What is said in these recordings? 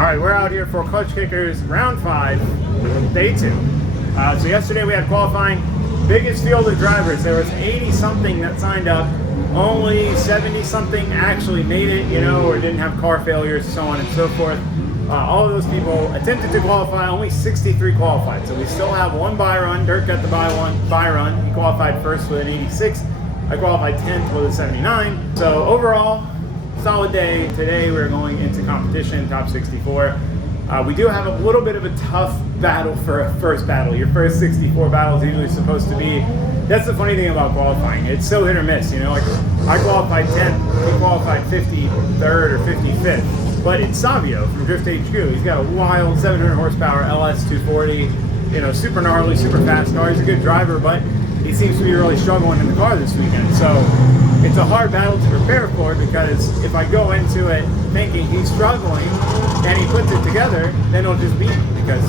All right, we're out here for Klutch Kickers round 5, day 2. So yesterday we had qualifying, biggest field of drivers. There was 80-something that signed up. Only 70-something actually made it, you know, or didn't have car failures, so on and so forth. All of those people attempted to qualify. Only 63 qualified. So we still have one buy run. Dirk got the buy run. He qualified first with an 86. I qualified 10th with a 79. So overall, solid day. Today we're going into competition, top 64. We do have a little bit of a tough battle for a first battle. Your first 64 battle is usually supposed to be, that's the funny thing about qualifying. It's so hit or miss, you know, like I qualified 10th, he qualified 53rd or 55th. But it's Savio from Drift HQ. He's got a wild 700 horsepower LS 240, you know, super gnarly, super fast car. He's a good driver, but he seems to be really struggling in the car this weekend. So it's a hard battle to prepare for, because if I go into it thinking he's struggling and he puts it together, then he'll just beat me, because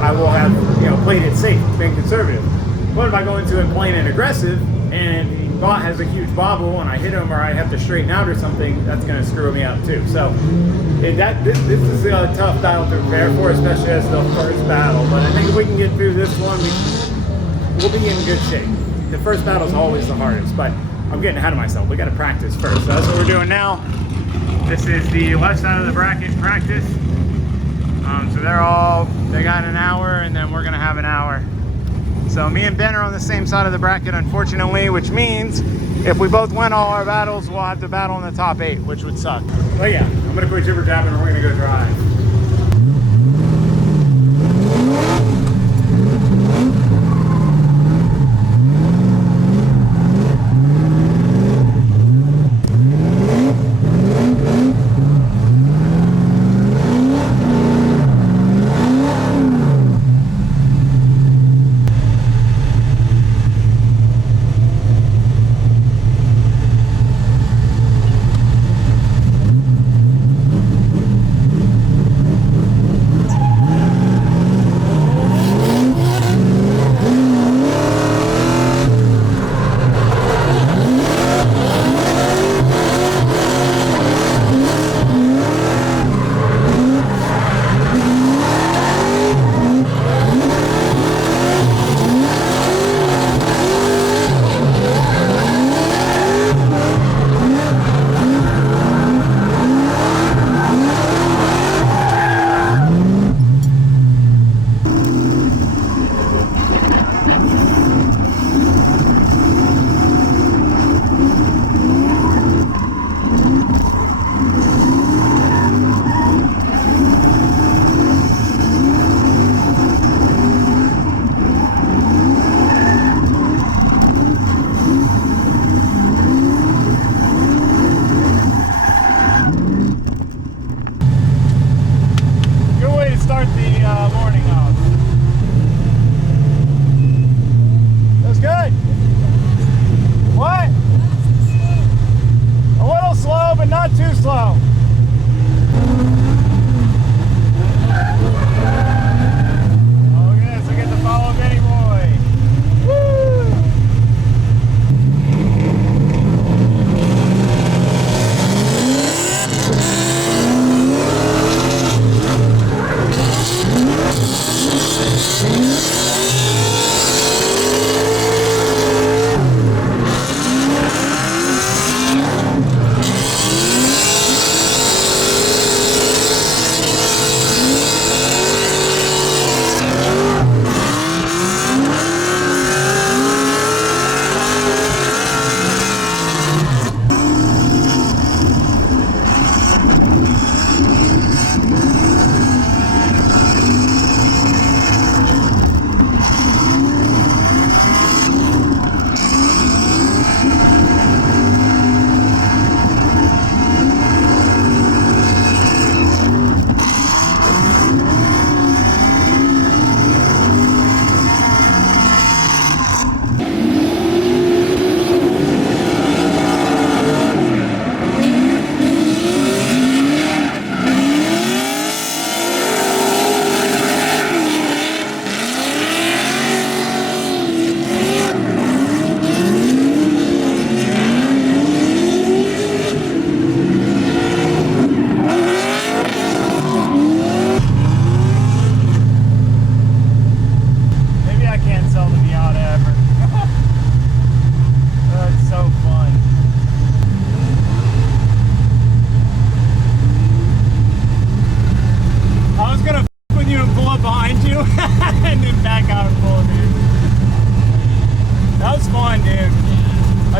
I will have, you know, played it safe, being conservative. But if I go into it plain and aggressive and he has a huge bobble and I hit him, or I have to straighten out or something, that's going to screw me up too. So this is a tough battle to prepare for, especially as the first battle. But I think if we can get through this one, we'll be in good shape. The first battle is always the hardest, but I'm getting ahead of myself. We got to practice first. So that's what we're doing now. This is the left side of the bracket practice. So they got an hour, and then we're gonna have an hour. So me and Ben are on the same side of the bracket, unfortunately, which means if we both win all our battles, we'll have to battle in the top 8, which would suck. But yeah, I'm gonna quit jibber jabbing and we're gonna go drive.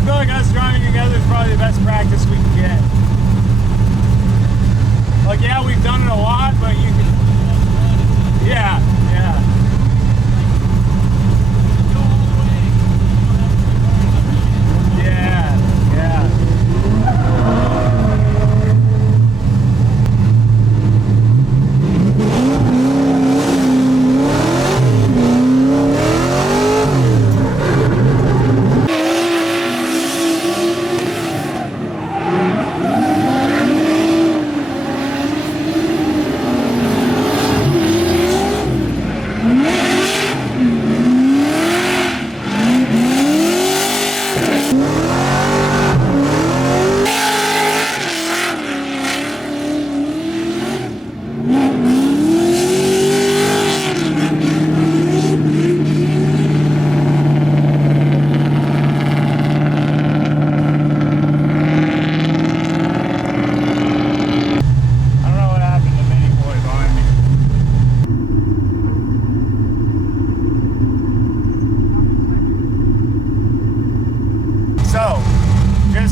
feel like us driving together is probably the best practice we can get. Like, yeah, we've done it a lot, but you can... Yeah, yeah. Yeah, yeah.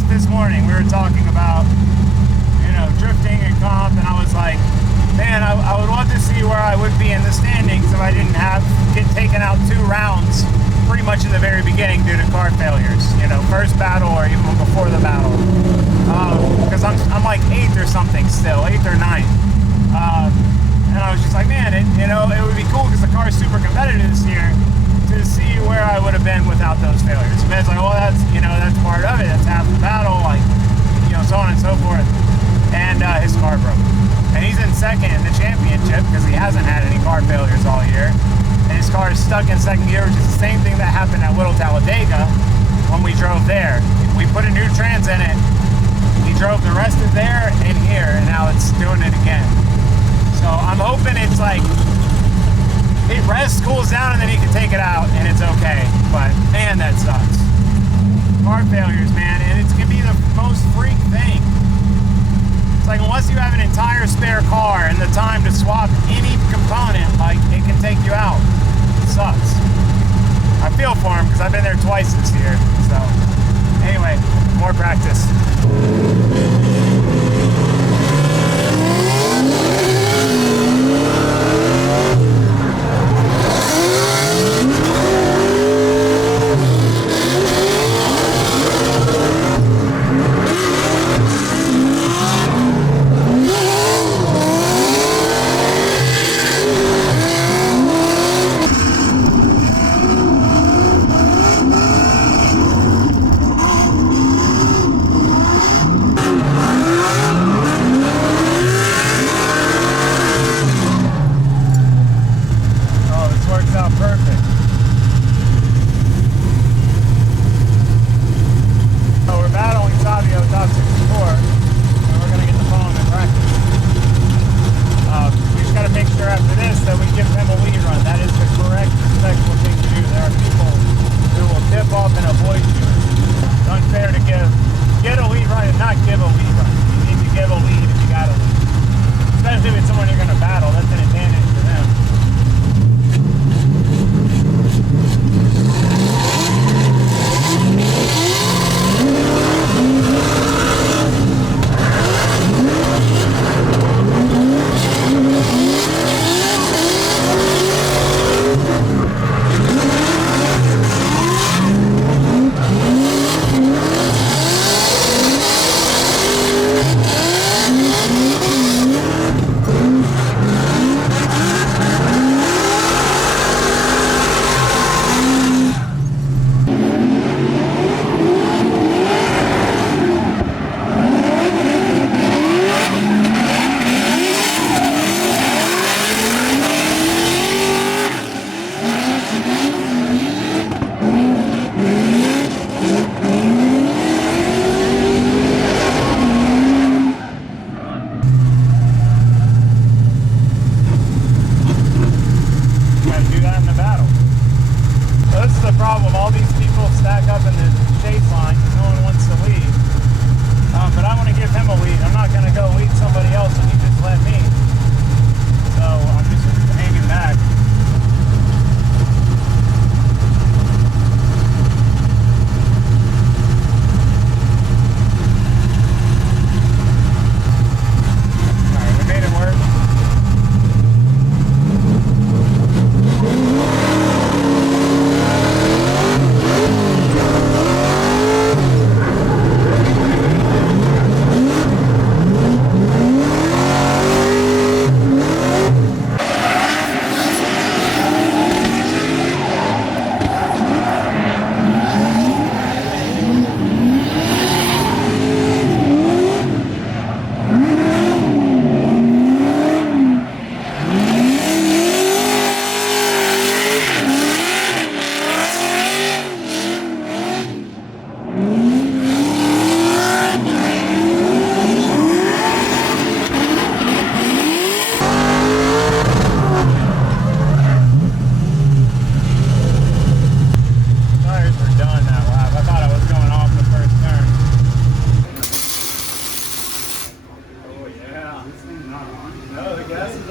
This morning we were talking about, you know, drifting and comp, and I was like, man, I would love to see where I would be in the standings if I didn't get taken out 2 rounds pretty much in the very beginning due to car failures, you know, first battle or even before the battle, because I'm like 8th or something still, 8th or 9th, and I was just like, man, you know, it would be cool because the car is super competitive this year to see where I would have been without those failures. And it's like, well, that's, you know, that's part of it. That's half the battle, like, you know, so on and so forth. And his car broke. And he's in second in the championship because he hasn't had any car failures all year. And his car is stuck in second gear, which is the same thing that happened at Little Talladega when we drove there. We put a new trans in it. He drove the rest of there and here, and now it's doing it again. So I'm hoping it's like, it rests, cools down, and then he can take it out, and it's okay. But, man, that sucks. Car failures, man, and it can be the most freak thing. It's like, unless you have an entire spare car and the time to swap any component, like, it can take you out. It sucks. I feel for him, because I've been there twice this year. So, anyway, more practice.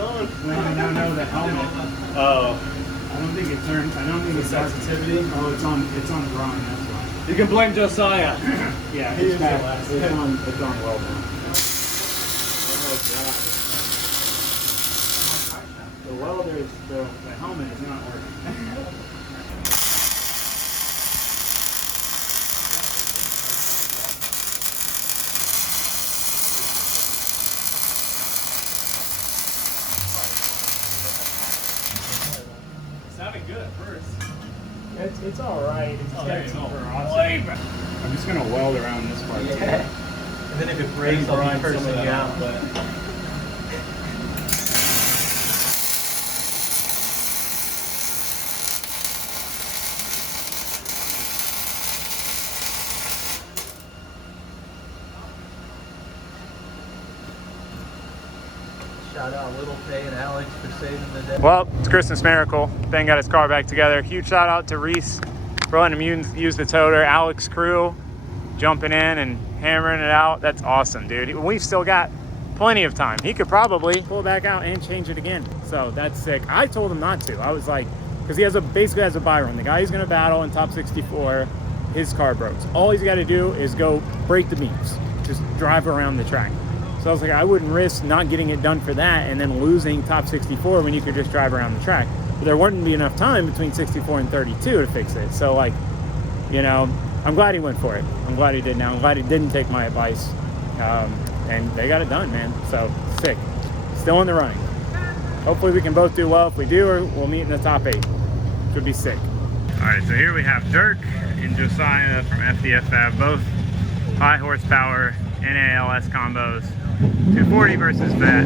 on. Well, no, the helmet. Oh. I don't think it turns. I don't think it's sensitivity. Oh, it's on drawing. That's why. You can blame Josiah. Yeah, He it's is bad. the last. It's on well now. Oh god. The welder's the helmet is not working. It sounded good at first. It's all right. It's Oh, got there you some go. ferocity. I'm just gonna weld around this part. Yeah. Too. And then if it breaks, I'll be cursing you out, but... Shout out Little Pay and Alex for saving the day. Well, it's Christmas miracle. Ben got his car back together. Huge shout out to Reese for letting him use the toter. Alex crew jumping in and hammering it out. That's awesome, dude. We've still got plenty of time. He could probably pull it back out and change it again. So that's sick. I told him not to. I was like, because he basically has a buy run. The guy he's gonna battle in top 64, his car broke. So all he's got to do is go break the beams, just drive around the track. So I was like, I wouldn't risk not getting it done for that and then losing top 64 when you could just drive around the track. But there wouldn't be enough time between 64 and 32 to fix it. So like, you know, I'm glad he went for it. I'm glad he did now. I'm glad he didn't take my advice. And they got it done, man. So sick. Still in the running. Hopefully we can both do well. If we do, we'll meet in the top 8. Should be sick. All right, so here we have Dirk and Josiah from FDF Fab, both high horsepower NALS combos. 240 versus Fat.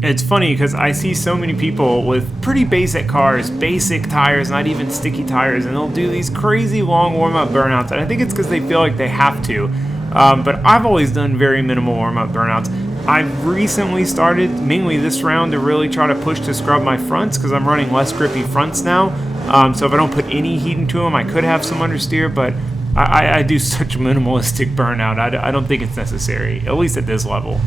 It's funny because I see so many people with pretty basic cars, basic tires, not even sticky tires, and they'll do these crazy long warm-up burnouts, and I think it's because they feel like they have to. But I've always done very minimal warm-up burnouts. I've recently started, mainly this round, to really try to push to scrub my fronts because I'm running less grippy fronts now. So if I don't put any heat into them, I could have some understeer, but I do such a minimalistic burnout. I don't think it's necessary, at least at this level.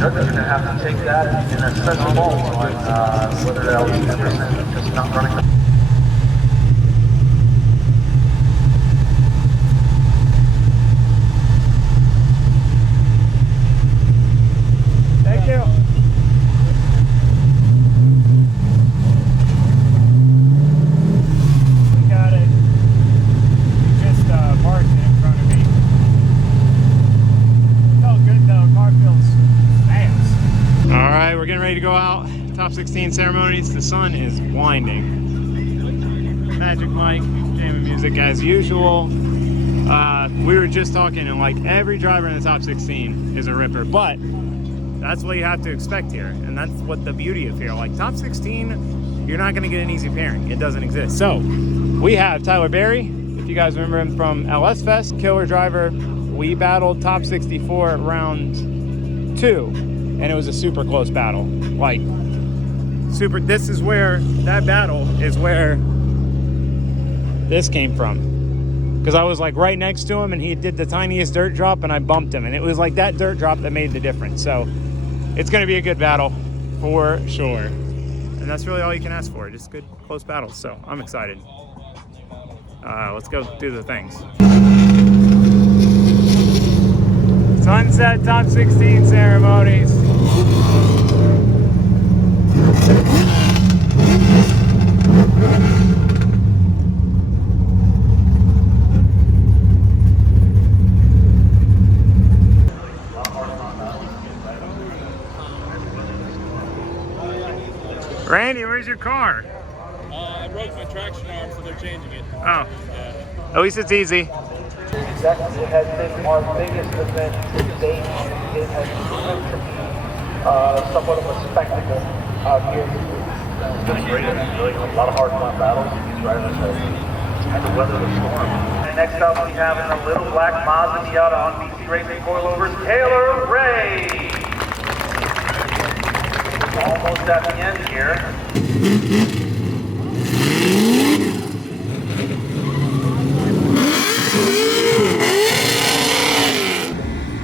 instructors are going to have to take that and assess the fault on whether that was 10% just not running the Thank you. We got it. Just parked in front of me. Felt good though. Car feels fast. All right, we're getting ready to go out. Top 16 ceremonies. The sun is blinding. Magic Mike, jamming music as usual. We were just talking, and like every driver in the top 16 is a ripper, but that's what you have to expect here, and that's what the beauty of here. Like top 16, you're not going to get an easy pairing. It doesn't exist. So we have Tyler Berry. If you guys remember him from LS Fest, killer driver. We battled top 64 round 2, and it was a super close battle. Like super. This is where that battle is where this came from. Because I was like right next to him and he did the tiniest dirt drop and I bumped him. And it was like that dirt drop that made the difference. So it's going to be a good battle for sure. And that's really all you can ask for. Just good, close battles. So I'm excited. Let's go do the things. Sunset top 16 ceremonies. Randy, where's your car? I broke my traction arm, so they're changing it. Oh, at least it's easy. That has been our biggest event to date. It has proven to be somewhat of a spectacle out here. It's been a great event, really. A lot of hard-fought battles. These drivers have had to weather the storm. And next up, we have in the little black Mazda Miata on BC Racing coilovers, Taylor Ray. Almost at the end here.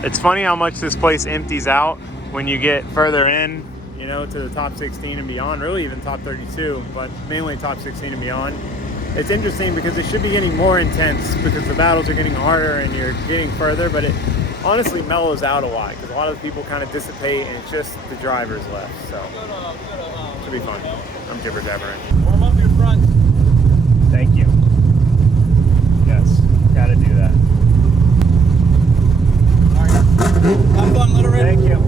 It's funny how much this place empties out when you get further in, you know, to the top 16 and beyond, really even top 32, but mainly top 16 and beyond. It's interesting because it should be getting more intense because the battles are getting harder and you're getting further, but it honestly mellows out a lot because a lot of the people kind of dissipate and it's just the drivers left. So it should be fun. I'm jibber jabbering. Warm up your front. Thank you. Yes, gotta do that. Have fun, little Red. Thank you.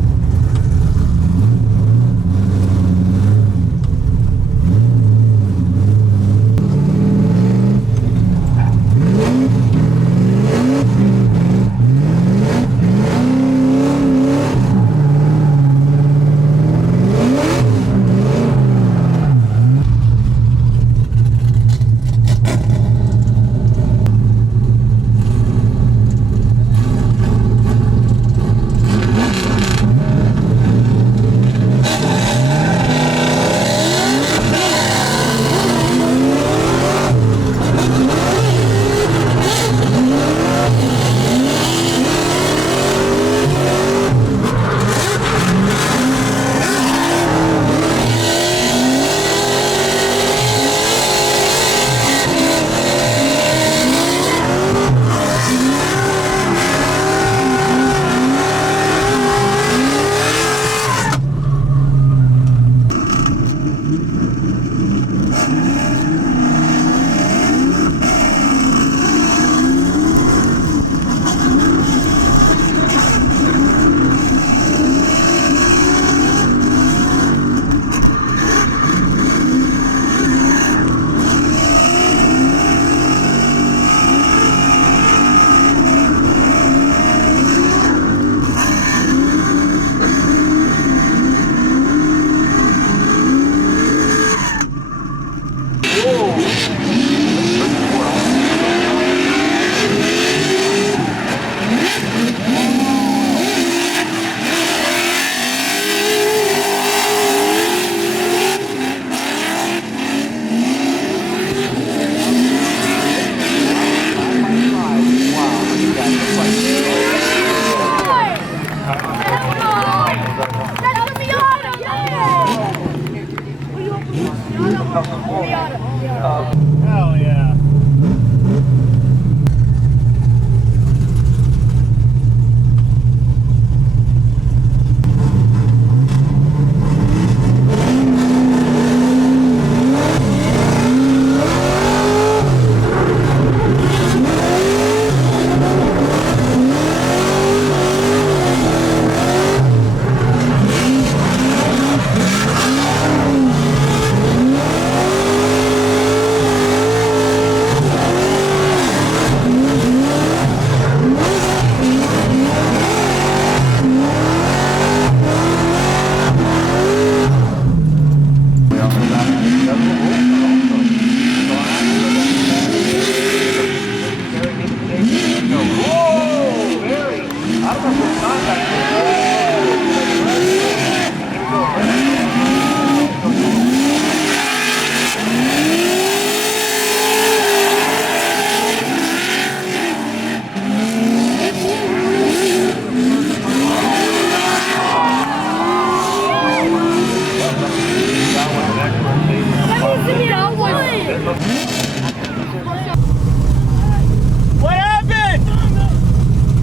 What happened?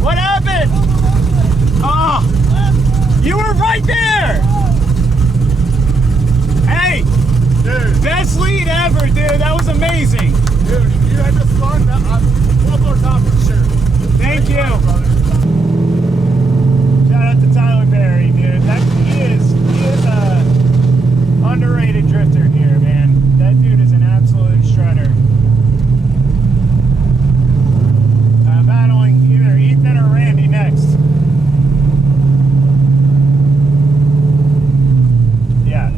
What happened? Oh, you were right there. Hey, dude, best lead ever, dude. That was amazing. Dude, you had this fun. One more time for sure. Thank you. Shout out to Tyler Berry, dude. He is a underrated drifter here, man. That dude is an absolute shredder. Battling either Ethan or Randy next. Yeah,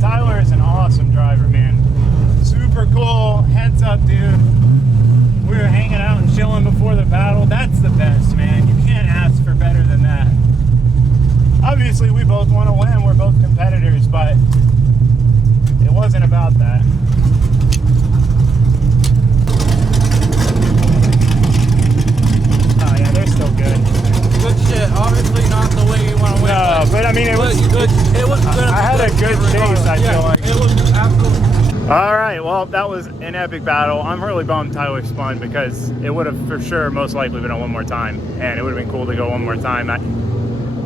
Tyler is an awesome driver, man. Super cool, heads up, dude. We were hanging out and chilling before the battle. That's the best, man. You can't ask for better than that. Obviously, we both want to win. We're both competitors, but it wasn't about that. Oh, yeah, they're still good. Good shit. Obviously not the way you want to win. No, but I mean, it was good. It was good. I had a good chase, I feel like. It was absolutely. All right, well, that was an epic battle. I'm really bummed Tyler spun because it would have for sure most likely been a one more time, and it would have been cool to go one more time.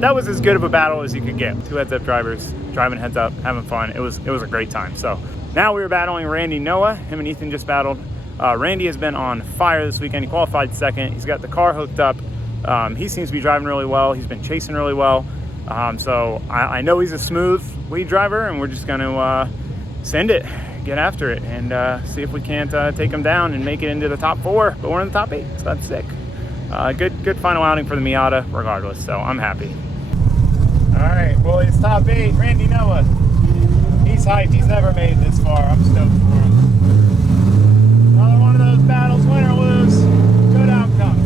That was as good of a battle as you could get. Two heads-up drivers driving heads up, having fun. It was a great time. So now we were battling Randy Noah. Him and Ethan just battled. Randy has been on fire this weekend. He qualified second. He's got the car hooked up. He seems to be driving really well. He's been chasing really well. So I know he's a smooth lead driver, and we're just going to send it, get after it, and see if we can't take him down and make it into the top 4. But we're in the top 8, so that's sick. Good final outing for the Miata, regardless. So I'm happy. All right, well, it's top 8. Randy Noah. He's hyped. He's never made it this far. I'm stoked for him. Another one of those battles, win or lose. Good outcome.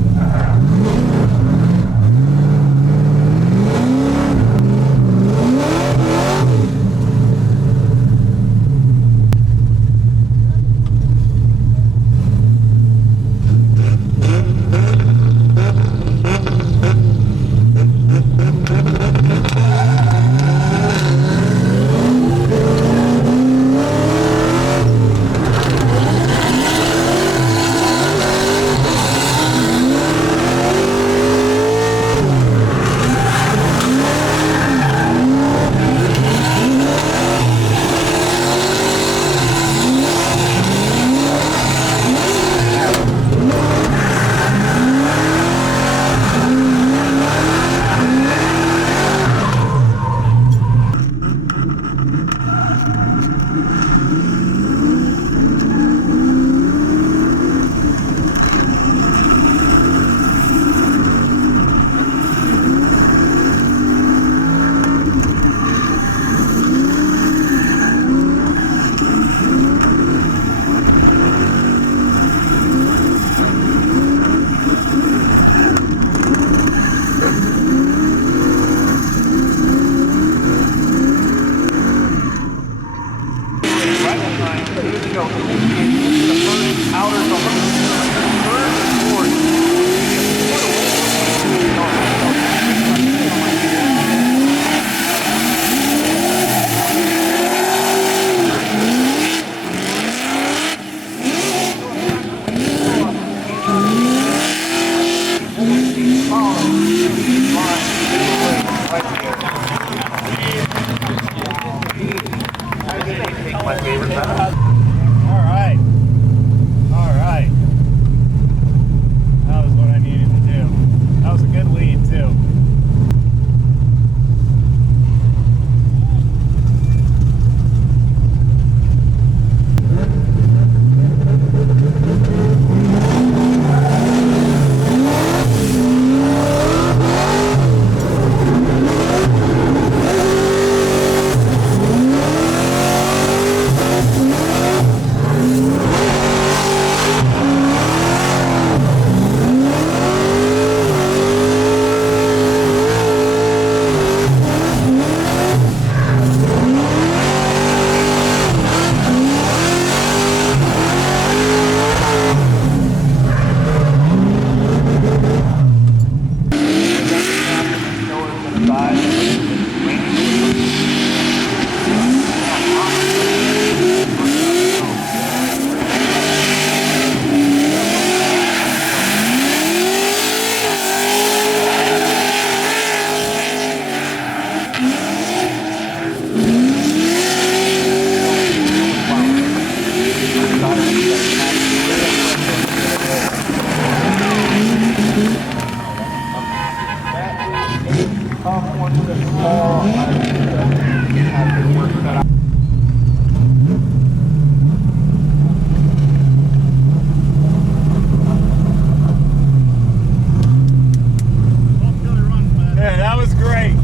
Yeah, that was great.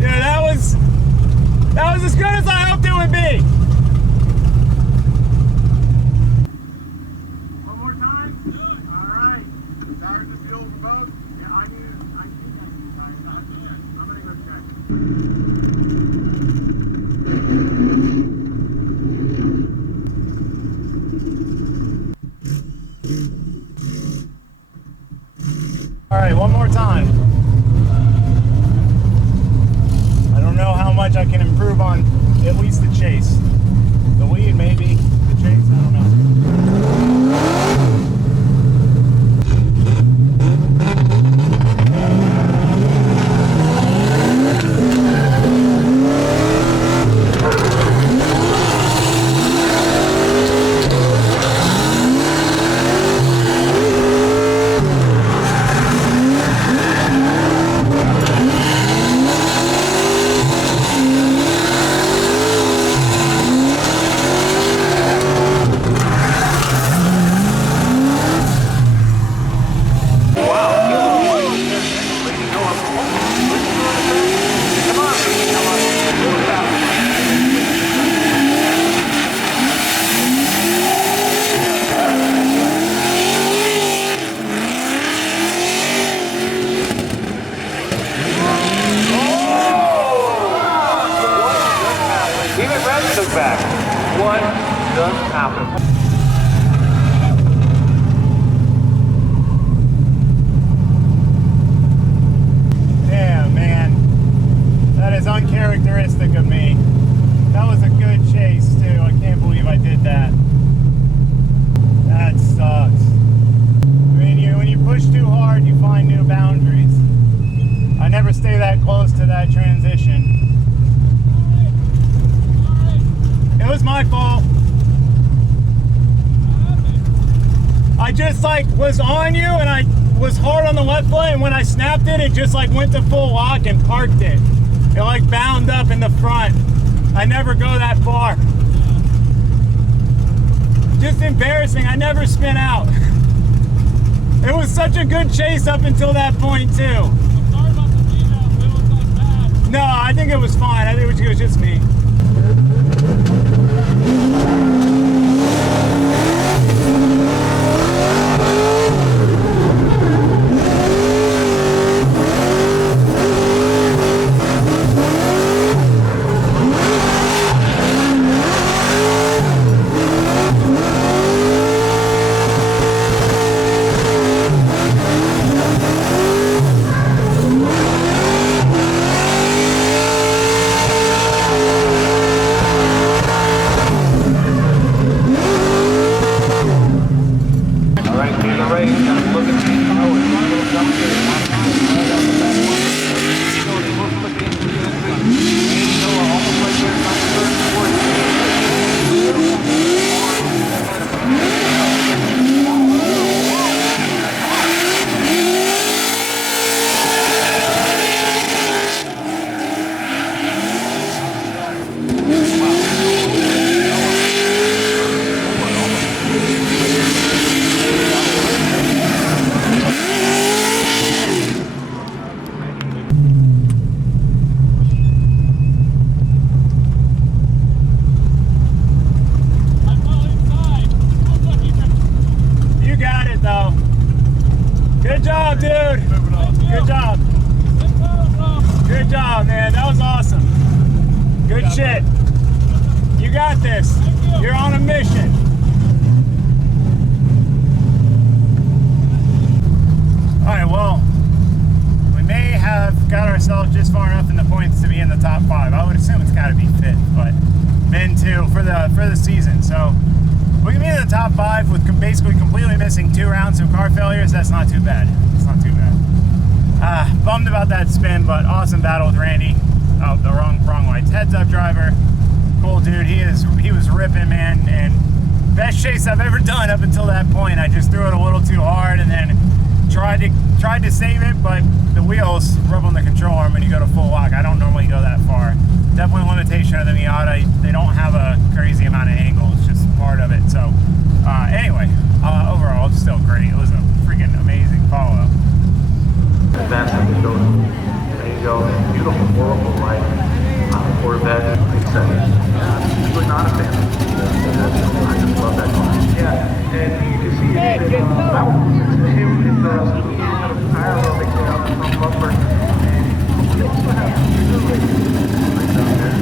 Yeah, that was as good as I hoped it would be. One more time? All right. Tires to feel both? Yeah, I need that. I'm gonna go check. All right, one more time. I don't know how much I can improve on at least the chase. The lead maybe, the chase, I don't know. Back. What just happened? Damn, man. That is uncharacteristic of me. That was a good chase, too. I can't believe I did that. That sucks. I mean, when you push too hard, you find new boundaries. I never stay that close to that transition. It was my fault. I just was on you and I was hard on the left foot, and when I snapped it, it just went to full lock and parked it. It bound up in the front. I never go that far. Just embarrassing. I never spin out. It was such a good chase up until that point too. I'm sorry about the speed up. It was not bad. No, I think it was fine. I think it was just me. Good job, dude. Good job. Good job, man. That was awesome. Good shit. You got this. You're on a mission. All right, well, when ourselves just far enough in the points to be in the top 5. I would assume it's got to be 5th, but been 2 for the season. So we can be in the top 5 with basically completely missing 2 rounds of car failures. That's not too bad. It's not too bad. Bummed about that spin, but awesome battle with Randy. Oh, the wrong lights. Heads up driver. Cool dude. He was ripping, man, and best chase I've ever done up until that point. I just threw it a little too hard and then tried to save it, but the wheels rub on the control arm when you go to full lock. I don't normally go that far. Definitely a limitation of the Miata. They don't have a crazy amount of angle. It's just part of it. So anyway, overall, it's still great. It was a freaking amazing follow. Events that we go to. There you go. Beautiful, horrible light on the Corvette. Except I'm usually not a fan. I just love that car. Yeah, and you can see that him with the tire level down the front bumper. And we also have right down there.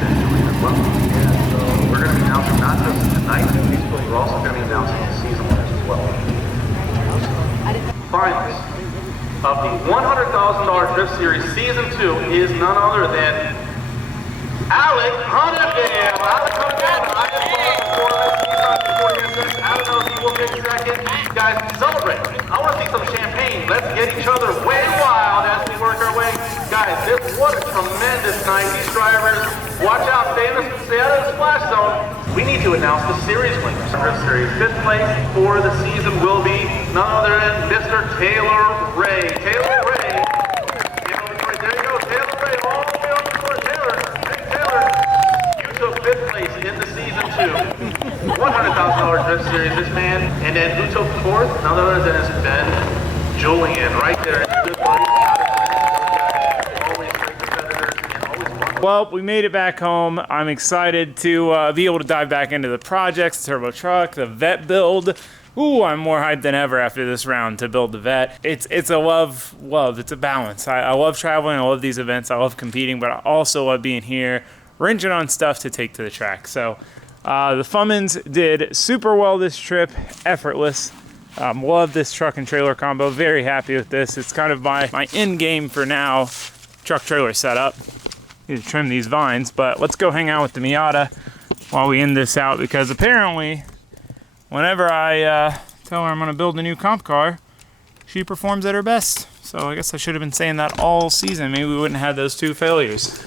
They're doing as well. Yeah, so we're going to be announcing not just tonight, but we're also going to be announcing the season winners as well. Finalists of the $100,000 Drift Series Season 2 is none other than Alex Hunnebam. Alex Hunnebam, I am I don't know if he will take second. Guys, celebrate. I want to see some champagne. Let's get each other way wild as we work our way. Guys, what a tremendous night. These drivers, watch out, stay out of the splash zone. We need to announce the series winners. Drift Series 5th place for the season will be none other than Mr. Taylor Ray. Taylor Ray. There you go, Taylor Ray, all the way up before Taylor. Hey, Taylor, you took 5th place in the season 2. $100,000 Drift Series, this man. And then who took 4th? None other than his Ben Julian, right there. Good buddy. Always great competitors and always fun. Well, we made it back home. I'm excited to be able to dive back into the projects, the turbo truck, the vet build. Ooh, I'm more hyped than ever after this round to build the vet. It's a love. It's a balance. I love traveling. I love these events. I love competing, but I also love being here, wrenching on stuff to take to the track. So the Fummins did super well this trip, effortless. Love this truck and trailer combo. Very happy with this. It's kind of my end game for now. Truck trailer setup. Need to trim these vines, but let's go hang out with the Miata while we end this out, because apparently whenever I tell her I'm going to build a new comp car, she performs at her best. So I guess I should have been saying that all season. Maybe we wouldn't have those 2 failures.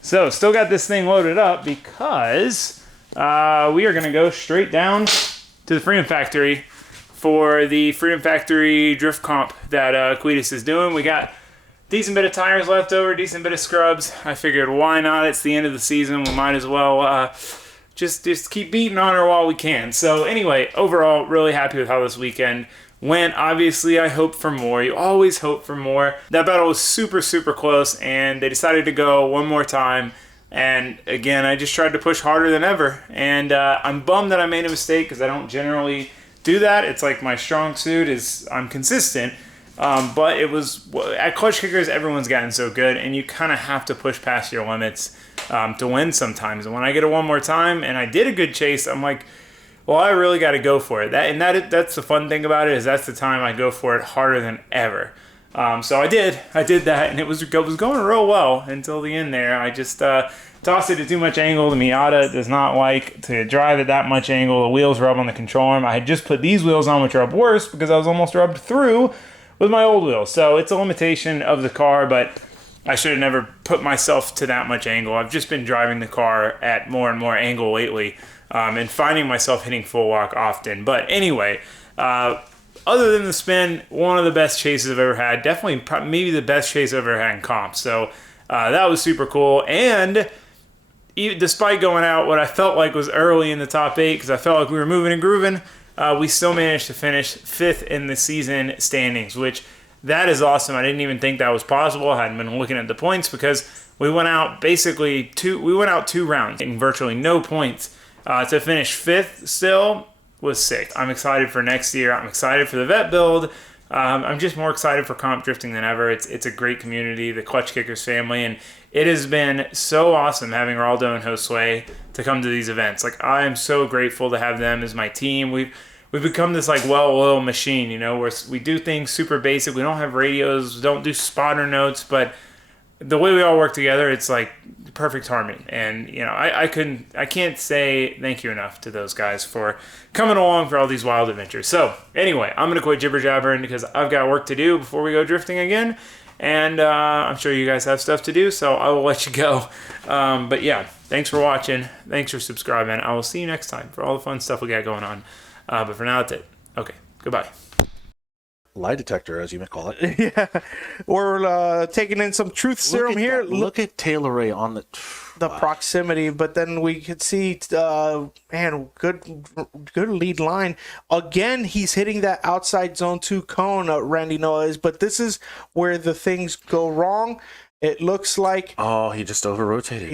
So still got this thing loaded up because we are going to go straight down to the Freedom Factory for the Freedom Factory drift comp that Cletus is doing. We got decent bit of tires left over, decent bit of scrubs. I figured why not? It's the end of the season. We might as well just keep beating on her while we can. So anyway, overall, really happy with how this weekend went. Obviously, I hope for more. You always hope for more. That battle was super, super close, and they decided to go one more time. And again, I just tried to push harder than ever. And I'm bummed that I made a mistake because I don't generally do that. It's like my strong suit is I'm consistent. But it was, at Klutch Kickers, everyone's gotten so good, and you kind of have to push past your limits to win sometimes. And when I get it one more time, and I did a good chase, I'm like, well, I really got to go for it. That's the fun thing about it, is that's the time I go for it harder than ever. So I did that, and it was going real well until the end there. I just tossed it at too much angle. The Miata does not like to drive at that much angle. The wheels rub on the control arm. I had just put these wheels on, which are up worse because I was almost rubbed through with my old wheels. So it's a limitation of the car, but I should have never put myself to that much angle. I've just been driving the car at more and more angle lately, and finding myself hitting full walk often. But anyway, other than the spin, one of the best chases I've ever had. Definitely, maybe the best chase I've ever had in comp. So that was super cool. And despite going out what I felt like was early in the top 8, because I felt like we were moving and grooving, we still managed to finish 5th in the season standings, which that is awesome. I didn't even think that was possible. I hadn't been looking at the points because we went out basically 2 rounds, getting virtually no points. To finish 5th still was sick. I'm excited for next year. I'm excited for the vet build. I'm just more excited for comp drifting than ever. It's a great community, the Klutch Kickers family, and it has been so awesome having Raldo and Josue to come to these events. Like, I am so grateful to have them as my team. We've become this like well-oiled machine, you know, where we do things super basic. We don't have radios, don't do spotter notes, but the way we all work together, it's like perfect harmony. And you know, I can't say thank you enough to those guys for coming along for all these wild adventures. So anyway, I'm gonna quit jibber jabbering because I've got work to do before we go drifting again. And I'm sure you guys have stuff to do, so I will let you go. But yeah, thanks for watching. Thanks for subscribing. I will see you next time for all the fun stuff we got going on. But for now, that's it. Okay, goodbye. Lie detector, as you may call it. Yeah, we're taking in some truth serum here. Look at Taylor Ray on the Proximity, but then we could see, man, good lead line. Again, he's hitting that outside zone 2 cone, Randy Noah, but this is where the things go wrong. It looks like he just over-rotated.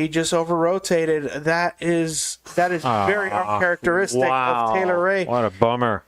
That is very uncharacteristic of Taylor Ray. What a bummer.